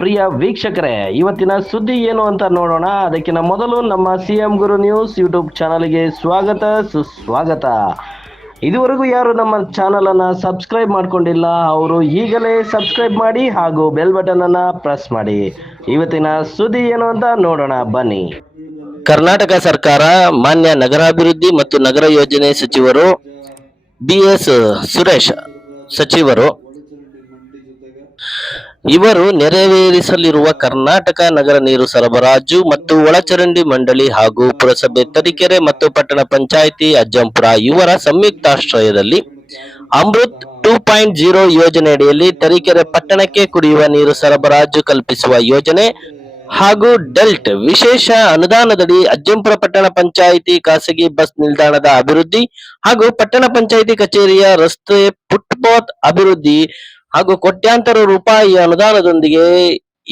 ಪ್ರಿಯ ವೀಕ್ಷಕರೇ, ಇವತ್ತಿನ ಸುದ್ದಿ ಏನು ಅಂತ ನೋಡೋಣ. ಅದಕ್ಕಿಂತ ಮೊದಲು ನಮ್ಮ C M Guru news YouTube ಚಾನಲ್ಗೆ ಸ್ವಾಗತ, ಸುಸ್ವಾಗತ. ಇದುವರೆಗೂ ಯಾರು ನಮ್ಮ ಚಾನಲನ್ನು ಸಬ್ಸ್ಕ್ರೈಬ್ ಮಾಡ್ಕೊಂಡಿಲ್ಲ, ಅವರು ಈಗಲೇ ಸಬ್ಸ್ಕ್ರೈಬ್ ಮಾಡಿ ಹಾಗೂ ಬೆಲ್ ಬಟನ್ ಅನ್ನ ಪ್ರೆಸ್ ಮಾಡಿ. ಇವತ್ತಿನ ಸುದ್ದಿ ಏನು ಅಂತ ನೋಡೋಣ, ಬನ್ನಿ. ಕರ್ನಾಟಕ ಸರ್ಕಾರ, ಮಾನ್ಯ ನಗರಾಭಿವೃದ್ಧಿ ಮತ್ತು ನಗರ ಯೋಜನೆ ಸಚಿವರು ಬಿ ಎಸ್ ಸುರೇಶ್ ಸಚಿವರು ಇವರು ನೆರವೇರಿಸಲಿರುವ ಕರ್ನಾಟಕ ನಗರ ನೀರು ಸರಬರಾಜು ಮತ್ತು ಒಳಚರಂಡಿ ಮಂಡಳಿ ಹಾಗೂ ಪುರಸಭೆ ತರೀಕೆರೆ ಮತ್ತು ಪಟ್ಟಣ ಪಂಚಾಯಿತಿ ಅಜ್ಜಂಪುರ ಇವರ ಸಂಯುಕ್ತಾಶ್ರಯದಲ್ಲಿ ಅಮೃತ್ ಟೂ ಪಾಯಿಂಟ್ ಜೀರೋ ಯೋಜನೆಯಡಿಯಲ್ಲಿ ತರೀಕೆರೆ ಪಟ್ಟಣಕ್ಕೆ ಕುಡಿಯುವ ನೀರು ಸರಬರಾಜು ಕಲ್ಪಿಸುವ ಯೋಜನೆ ಹಾಗೂ ಡೆಲ್ಟ್ ವಿಶೇಷ ಅನುದಾನದಡಿ ಅಜ್ಜಂಪುರ ಪಟ್ಟಣ ಪಂಚಾಯಿತಿ ಖಾಸಗಿ ಬಸ್ ನಿಲ್ದಾಣದ ಅಭಿವೃದ್ಧಿ ಹಾಗೂ ಪಟ್ಟಣ ಪಂಚಾಯಿತಿ ಕಚೇರಿಯ ರಸ್ತೆ ಫುಟ್ಪಾತ್ ಅಭಿವೃದ್ಧಿ ಹಾಗೂ ಕೋಟ್ಯಾಂತರ ರೂಪಾಯಿ ಅನುದಾನದೊಂದಿಗೆ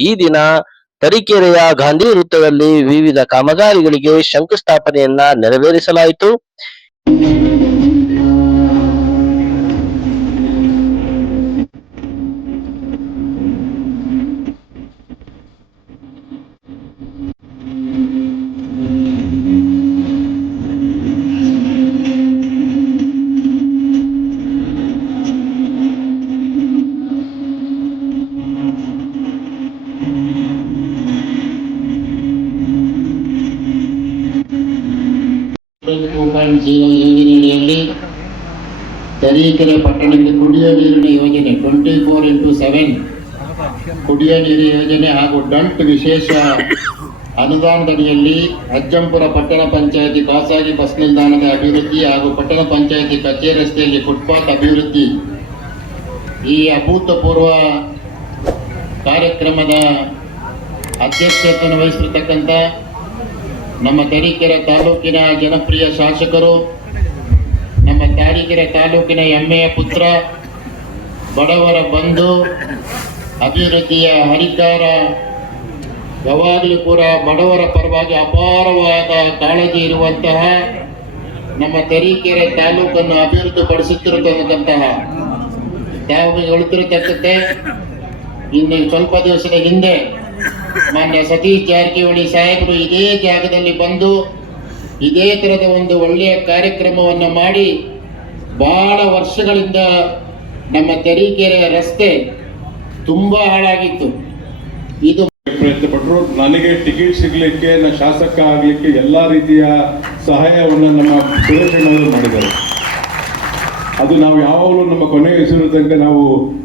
ಈ ದಿನ ತರೀಕೆರೆಯ ಗಾಂಧಿ ವೃತ್ತದಲ್ಲಿ ವಿವಿಧ ಕಾಮಗಾರಿಗಳಿಗೆ ಶಂಕುಸ್ಥಾಪನೆಯನ್ನ ನೆರವೇರಿಸಲಾಯಿತು. ಟೂ ಯೋಜನೆಯಡಿಯಲ್ಲಿ ತರೀಕೆರೆ ಪಟ್ಟಣಕ್ಕೆ ಕುಡಿಯುವ ನೀರಿನ ಯೋಜನೆ ಟ್ವೆಂಟಿ ಫೋರ್ ಇಂಟು ಸೆವೆನ್ ಕುಡಿಯುವ ನೀರಿನ ಯೋಜನೆ ಹಾಗೂ ಡಂಟ್ ವಿಶೇಷ ಅನುದಾನದಡಿಯಲ್ಲಿ ಅಜ್ಜಂಪುರ ಪಟ್ಟಣ ಪಂಚಾಯತಿ ಖಾಸಗಿ ಬಸ್ ನಿಲ್ದಾಣದ ಅಭಿವೃದ್ಧಿ ಹಾಗೂ ಪಟ್ಟಣ ಪಂಚಾಯತಿ ಕಚೇರಿ ರಸ್ತೆಯಲ್ಲಿ ಫುಟ್ಪಾತ್ ಅಭಿವೃದ್ಧಿ. ಈ ಅಭೂತಪೂರ್ವ ಕಾರ್ಯಕ್ರಮದ ಅಧ್ಯಕ್ಷತೆಯನ್ನು ವಹಿಸಿರ್ತಕ್ಕಂಥ ನಮ್ಮ ತರೀಕೆರೆ ತಾಲೂಕಿನ ಜನಪ್ರಿಯ ಶಾಸಕರು, ನಮ್ಮ ತಾರೀಕೆರೆ ತಾಲೂಕಿನ ಹೆಮ್ಮೆಯ ಪುತ್ರ, ಬಡವರ ಬಂಧು, ಅಭಿವೃದ್ಧಿಯ ಹರಿಕಾರ, ಯಾವಾಗಲೂ ಕೂಡ ಬಡವರ ಪರವಾಗಿ ಅಪಾರವಾದ ಕಾಳಜಿ ಇರುವಂತಹ ನಮ್ಮ ತರೀಕೆರೆ ತಾಲೂಕನ್ನು ಅಭಿವೃದ್ಧಿಪಡಿಸುತ್ತಿರತಕ್ಕಂತಹ ತಾವು ಹೇಳ್ತಿರತಕ್ಕಂತೆ ಇನ್ನು ಸ್ವಲ್ಪ ದಿವಸದ ಹಿಂದೆ ಮಾನ್ಯ ಸತೀಶ್ ಜಾರಕಿಹೊಳಿ ಸಾಹೇಬರು ಇದೇ ಜಾಗದಲ್ಲಿ ಬಂದು ಇದೇ ಥರದ ಒಂದು ಒಳ್ಳೆಯ ಕಾರ್ಯಕ್ರಮವನ್ನು ಮಾಡಿ ಬಹಳ ವರ್ಷಗಳಿಂದ ನಮ್ಮ ತರೀಕೆರೆಯ ರಸ್ತೆ ತುಂಬಾ ಹಾಳಾಗಿತ್ತು. ಇದು ಪ್ರಯತ್ನ ಪಟ್ಟರು ನನಗೆ ಟಿಕೆಟ್ ಸಿಗಲಿಕ್ಕೆ ನನ್ನ ಶಾಸಕ ಆಗಲಿಕ್ಕೆ ಎಲ್ಲ ರೀತಿಯ ಸಹಾಯವನ್ನು ನಮ್ಮ ಸುರೇಶಣ್ಣವರು ಮಾಡಿದ್ದಾರೆ. ಅದು ನಾವು ಯಾವಾಗಲೂ ನಮ್ಮ ಕೊನೆ ಹೆಸರು ನಾವು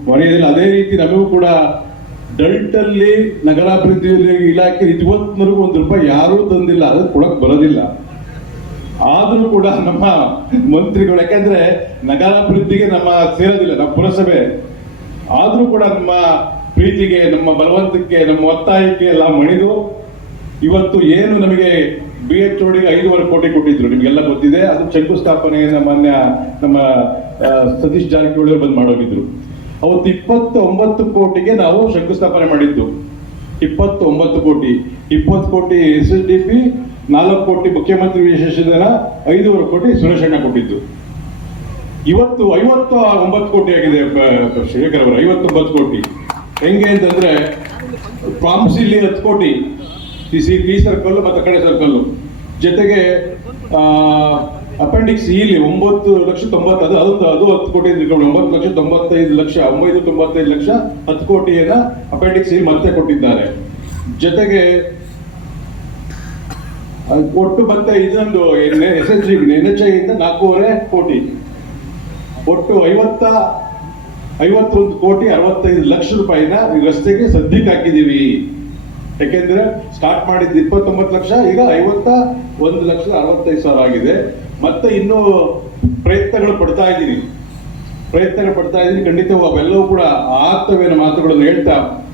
ಮರೆಯೋದಿಲ್ಲ ಅದೇ ರೀತಿ ನಮಗೂ ಕೂಡ ಡಲ್ಟಲ್ಲಿ ನಗರಾಭಿವೃದ್ಧಿ ಇಲಾಖೆ ಇವತ್ತಿನವರೆಗೂ ಒಂದು ರೂಪಾಯಿ ಯಾರೂ ತಂದಿಲ್ಲ, ಅದು ಕೊಡಕ್ ಬರೋದಿಲ್ಲ. ಆದರೂ ಕೂಡ ನಮ್ಮ ಮಂತ್ರಿಗಳು, ಯಾಕೆಂದ್ರೆ ನಗರಾಭಿವೃದ್ಧಿಗೆ ನಮ್ಮ ಸೇರೋದಿಲ್ಲ, ನಮ್ಮ ಪುರಸಭೆ. ಆದರೂ ಕೂಡ ನಮ್ಮ ಪ್ರೀತಿಗೆ, ನಮ್ಮ ಬಲವಂತಕ್ಕೆ, ನಮ್ಮ ಒತ್ತಾಯಕ್ಕೆ ಎಲ್ಲ ಮಣಿದು ಇವತ್ತು ಏನು ನಮಗೆ ಬಿ ಎಚ್ ಓಡಿಗೆ ಐದೂವರೆ ಕೋಟಿ ಕೊಟ್ಟಿದ್ರು, ನಿಮಗೆಲ್ಲ ಗೊತ್ತಿದೆ, ಅದು ಶಂಕುಸ್ಥಾಪನೆಯನ್ನು ಮಾನ್ಯ ನಮ್ಮ ಸತೀಶ್ ಜಾರಕಿಹೊಳಿ ಬಂದು ಮಾಡೋಗಿದ್ರು. ಅವತ್ತು ಇಪ್ಪತ್ತು ಒಂಬತ್ತು ಕೋಟಿಗೆ ನಾವು ಶಂಕುಸ್ಥಾಪನೆ ಮಾಡಿದ್ದು. ಇಪ್ಪತ್ತು ಒಂಬತ್ತು ಕೋಟಿ. ಇಪ್ಪತ್ತು ಕೋಟಿ ಎಸ್ ಎಸ್ ಡಿ ಪಿ, ನಾಲ್ಕು ಕೋಟಿ ಮುಖ್ಯಮಂತ್ರಿ ವಿಶೇಷ ಐದೂವರೆ ಕೋಟಿ ಸುರೇಶಣ್ಣ ಕೊಟ್ಟಿದ್ದು. ಇವತ್ತು ಐವತ್ತು ಒಂಬತ್ತು ಕೋಟಿ ಆಗಿದೆ ಶೇಖರ್ ಅವರು, ಐವತ್ತೊಂಬತ್ತು ಕೋಟಿ. ಹೆಂಗೆ ಅಂತಂದ್ರೆ ಪ್ರಾಮ್ಸಿಲಿ ಹತ್ತು ಕೋಟಿ. ಈ ಸಿ ಪಿ ಸರ್ಕಲ್ ಮತ್ತೆ ಕಡೆ ಸರ್ಕಲ್ ಜೊತೆಗೆ ಅಪೆಂಡಿಕ್ಸ್ ಇಲ್ಲಿ ಒಂಬತ್ತು ಲಕ್ಷ ತೊಂಬತ್ತು ಅದು, ಅದೊಂದು ಅದು ಹತ್ತು ಕೋಟಿ ಒಂಬತ್ತು ಲಕ್ಷ ತೊಂಬತ್ತೈದು ಲಕ್ಷ, ಒಂಬೈದು ತೊಂಬತ್ತೈದು ಲಕ್ಷ, ಹತ್ತು ಕೋಟಿಯನ್ನ ಅಪೆಂಡಿಕ್ಸ್ ಇಲ್ಲಿ ಮತ್ತೆ ಕೊಟ್ಟಿದ್ದಾರೆ. ಜೊತೆಗೆ ಒಟ್ಟು ಮತ್ತೆ ಇದೊಂದು S S G N H I ಇಂದ ನಾಲ್ಕೂವರೆ ಕೋಟಿ. ಒಟ್ಟು ಐವತ್ತ, ಐವತ್ತೊಂದು ಕೋಟಿ ಅರವತ್ತೈದು ಲಕ್ಷ ರೂಪಾಯಿನ ಈ ರಸ್ತೆಗೆ ಸದ್ಯಕ್ಕೆ ಹಾಕಿದೀವಿ ಯಾಕೆಂದ್ರೆ ಸ್ಟಾರ್ಟ್ ಮಾಡಿದ್ದು ಇಪ್ಪತ್ತೊಂಬತ್ತು ಲಕ್ಷ, ಈಗ ಐವತ್ತ ಒಂದು ಲಕ್ಷದ ಅರವತ್ತೈದು ಸಾವಿರ ಆಗಿದೆ. ಮತ್ತೆ ಇನ್ನೂ ಪ್ರಯತ್ನಗಳು ಪಡ್ತಾ ಇದ್ದೀನಿ. ಪ್ರಯತ್ನ ಪಡ್ತಾ ಇದ್ದೀನಿ. ಖಂಡಿತ ಅವೆಲ್ಲವೂ ಕೂಡ ಆಗ್ತವೆ ಮಾತುಗಳನ್ನು ಹೇಳ್ತಾ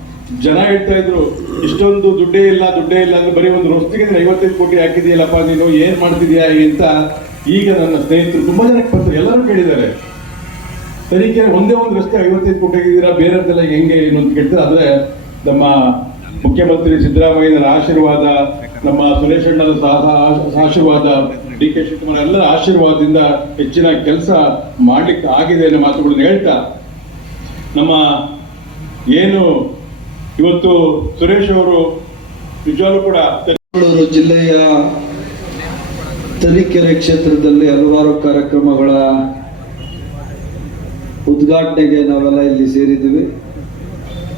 ಜನ ಹೇಳ್ತಾ ಇದ್ರು, ಇಷ್ಟೊಂದು ದುಡ್ಡೇ ಇಲ್ಲ ದುಡ್ಡೇ ಇಲ್ಲ ಅಂದ್ರೆ ಬರೀ ಒಂದು ರಸ್ತೆಗೆ ಐವತ್ತೈದು ಕೋಟಿ ಹಾಕಿದೆಯಲ್ಲಪ್ಪ, ನೀನು ಏನ್ ಮಾಡ್ತಿದ್ಯಾ ಅಂತ ಈಗ ನನ್ನ ಸ್ನೇಹಿತರು ತುಂಬಾ ಜನಕ್ಕೆ ಬಂದ್ರು. ಎಲ್ಲರೂ ಕೇಳಿದ್ದಾರೆ. ತನಿಖೆ ಒಂದೇ ಒಂದು ರಸ್ತೆ ಐವತ್ತೈದು ಕೋಟಿ ಆಗಿದ್ದೀರಾ ಬೇರೆದೆಲ್ಲ ಹೆಂಗೆ ಏನು ಅಂತ ಕೇಳ್ತಾರೆ. ಆದ್ರೆ ನಮ್ಮ ಮುಖ್ಯಮಂತ್ರಿ ಸಿದ್ದರಾಮಯ್ಯನ ಆಶೀರ್ವಾದ, ನಮ್ಮ ಸುರೇಶ್ ಅಣ್ಣನ ಸಹ- ಸಹ- ಆಶೀರ್ವಾದ ಡಿ ಕೆ ಶಿವಕುಮಾರ್ ಎಲ್ಲರ ಆಶೀರ್ವಾದದಿಂದ ಹೆಚ್ಚಿನ ಕೆಲಸ ಮಾಡಲಿಕ್ಕೆ ಆಗಿದೆ ಅನ್ನೋ ಮಾತುಗಳನ್ನು ಹೇಳ್ತಾ, ನಮ್ಮ ಏನು ಇವತ್ತು ಸುರೇಶ್ ಅವರು ನಿಜವಾಗ್ಲೂ ಕೂಡ ಬೆಂಗಳೂರು ಜಿಲ್ಲೆಯ ತರೀಕೆರೆ ಕ್ಷೇತ್ರದಲ್ಲಿ ಹಲವಾರು ಕಾರ್ಯಕ್ರಮಗಳ ಉದ್ಘಾಟನೆಗೆ ನಾವೆಲ್ಲ ಇಲ್ಲಿ ಸೇರಿದ್ದೀವಿ.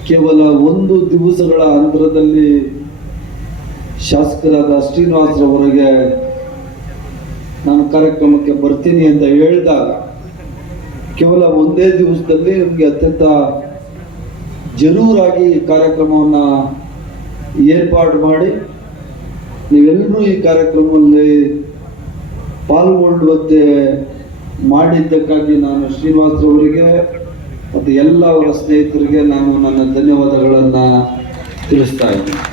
ಕೇವಲ ಒಂದು ದಿವಸಗಳ ಅಂತರದಲ್ಲಿ ಶಾಸಕರಾದ ಶ್ರೀನಿವಾಸರವರಿಗೆ ನಾನು ಕಾರ್ಯಕ್ರಮಕ್ಕೆ ಬರ್ತೀನಿ ಅಂತ ಹೇಳಿದಾಗ ಕೇವಲ ಒಂದೇ ದಿವಸದಲ್ಲಿ ನಮಗೆ ಅತ್ಯಂತ ಜರೂರಾಗಿ ಈ ಕಾರ್ಯಕ್ರಮವನ್ನು ಏರ್ಪಾಡು ಮಾಡಿ ನೀವೆಲ್ಲರೂ ಈ ಕಾರ್ಯಕ್ರಮದಲ್ಲಿ ಪಾಲ್ಗೊಳ್ಳುವಂತೆ ಮಾಡಿದ್ದಕ್ಕಾಗಿ ನಾನು ಶ್ರೀನಿವಾಸರವರಿಗೆ ಮತ್ತು ಎಲ್ಲ ಅವರ ಸ್ನೇಹಿತರಿಗೆ ನಾನು ನನ್ನ ಧನ್ಯವಾದಗಳನ್ನು ತಿಳಿಸ್ತಾ ಇದ್ದೀನಿ.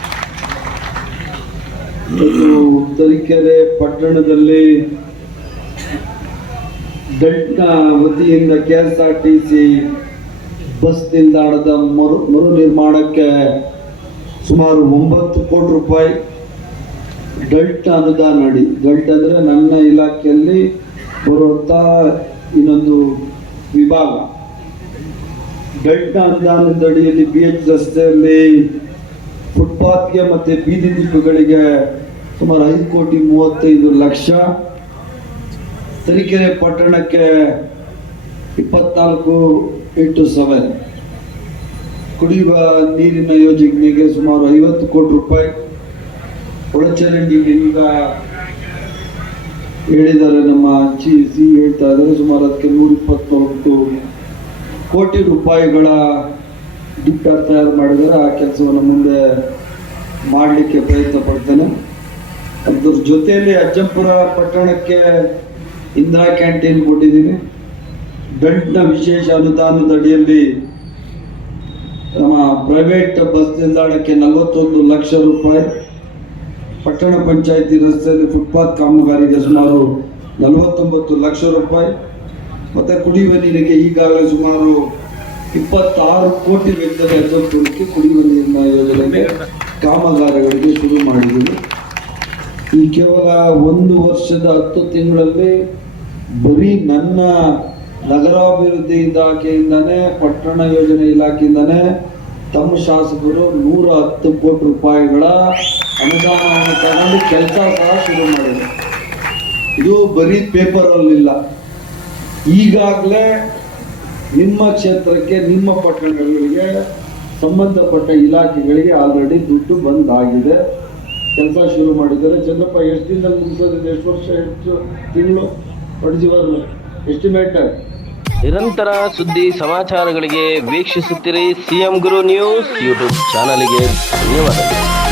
ತರೀಕೆರೆ ಪಟ್ಟಣದಲ್ಲಿ ಡೆಲ್ಟ ವತಿಯಿಂದ K S R T C bus ನಿಲ್ದಾಣದ ಮರು ಮರು ನಿರ್ಮಾಣಕ್ಕೆ ಸುಮಾರು ಒಂಬತ್ತು ಕೋಟಿ ರೂಪಾಯಿ ಡಲ್ಟ್ ಅನುದಾನ ಅಡಿ. ಡಲ್ಟ್ ಅಂದರೆ ನನ್ನ ಇಲಾಖೆಯಲ್ಲಿ ಬರುವಂಥ ಇನ್ನೊಂದು ವಿಭಾಗ. ಡಲ್ಟ್ ಅನುದಾನದ ಅಡಿಯಲ್ಲಿ ಬಿ ಎಚ್ ರಸ್ತೆಯಲ್ಲಿ ಫುಟ್ಪಾತ್ಗೆ ಮತ್ತು ಬೀದಿ ದೀಪಗಳಿಗೆ ಸುಮಾರು ಐದು ಕೋಟಿ ಮೂವತ್ತೈದು ಲಕ್ಷ. ತರೀಕೆರೆ ಪಟ್ಟಣಕ್ಕೆ ಇಪ್ಪತ್ನಾಲ್ಕು ಇಂಟು ಸೆವೆನ್. ಕುಡಿಯುವ ನೀರಿನ ಯೋಜನೆಗೆ ಸುಮಾರು ಐವತ್ತು ಕೋಟಿ ರೂಪಾಯಿ. ಒಳಚರಂಡಿ ಈಗ ಹೇಳಿದ್ದಾರೆ ನಮ್ಮ ಚಿ ಸಿ ಹೇಳ್ತಾ ಇದ್ದಾರೆ. ಸುಮಾರು ಅದಕ್ಕೆ ನೂರ ಇಪ್ಪತ್ನಾಲ್ಕು ಕೋಟಿ ರೂಪಾಯಿಗಳ ಡಿಪ್ಟ ತಯಾರು ಮಾಡಿದರೆ ಆ ಕೆಲಸವನ್ನು ಮುಂದೆ ಮಾಡಲಿಕ್ಕೆ ಪ್ರಯತ್ನ ಪಡ್ತೇನೆ. ಅದ್ರ ಜೊತೆಯಲ್ಲಿ ಅಜ್ಜಂಪುರ ಪಟ್ಟಣಕ್ಕೆ ಇಂದಿರಾ ಕ್ಯಾಂಟೀನ್ ಕೊಟ್ಟಿದ್ದೀನಿ. ಬೆಲ್ಟ್ನ ವಿಶೇಷ ಅನುದಾನದ ಅಡಿಯಲ್ಲಿ ನಮ್ಮ ಪ್ರೈವೇಟ್ ಬಸ್ ನಿಲ್ದಾಣಕ್ಕೆ ನಲವತ್ತೊಂದು ಲಕ್ಷ ರೂಪಾಯಿ, ಪಟ್ಟಣ ಪಂಚಾಯಿತಿ ರಸ್ತೆಯಲ್ಲಿ ಫುಟ್ಪಾತ್ ಕಾಮಗಾರಿಗೆ ಸುಮಾರು ನಲವತ್ತೊಂಬತ್ತು ಲಕ್ಷ ರೂಪಾಯಿ, ಮತ್ತು ಕುಡಿಯುವ ನೀರಿಗೆ ಈಗಾಗಲೇ ಸುಮಾರು ಇಪ್ಪತ್ತಾರು ಕೋಟಿ ವೆಚ್ಚದ ಅಜ್ಜಂಪುರಕ್ಕೆ ಕುಡಿಯುವ ನೀರಿನ ಯೋಜನೆಗೆ ಕಾಮಗಾರಿಗಳಿಗೆ ಶುರು ಮಾಡಿದ್ದೀವಿ ಈ ಕೇವಲ ಒಂದು ವರ್ಷದ ಹತ್ತು ತಿಂಗಳಲ್ಲಿ ಬರೀ ನನ್ನ ನಗರಾಭಿವೃದ್ಧಿ ಇಲಾಖೆಯಿಂದನೇ ಪಟ್ಟಣ ಯೋಜನೆ ಇಲಾಖೆಯಿಂದನೇ ತಮ್ಮ ಶಾಸಕರು ನೂರ ಹತ್ತು ಕೋಟಿ ರೂಪಾಯಿಗಳ ಅನುದಾನವನ್ನು ತಗೊಂಡು ಕೆಲಸ ಸಹ ಶುರು ಮಾಡಿದೆ ಇದು ಬರೀ ಪೇಪರಲ್ಲಿಲ್ಲ. ಈಗಾಗಲೇ ನಿಮ್ಮ ಕ್ಷೇತ್ರಕ್ಕೆ, ನಿಮ್ಮ ಪಟ್ಟಣಗಳಿಗೆ ಸಂಬಂಧಪಟ್ಟ ಇಲಾಖೆಗಳಿಗೆ ಆಲ್ರೆಡಿ ದುಡ್ಡು ಬಂದಾಗಿದೆ. ಕೆಲಸ ಶುರು ಮಾಡಿದ್ದಾರೆ. ಚಂದ್ರಪ್ಪ, ಎಷ್ಟು ದಿನದಲ್ಲಿ ಮುಗಿಸೋದಿದೆ ಎಷ್ಟು ವರ್ಷ, ಎಷ್ಟು ತಿಂಗಳು? ನಿರಂತರ ಸುದ್ದಿ ಸಮಾಚಾರಗಳಿಗೆ ವೀಕ್ಷಿಸುತ್ತಿರಿ ಸಿಎಂ ಗುರು ನ್ಯೂಸ್ ಯೂಟ್ಯೂಬ್ ಚಾನಲ್ಗೆ ಧನ್ಯವಾದಗಳು.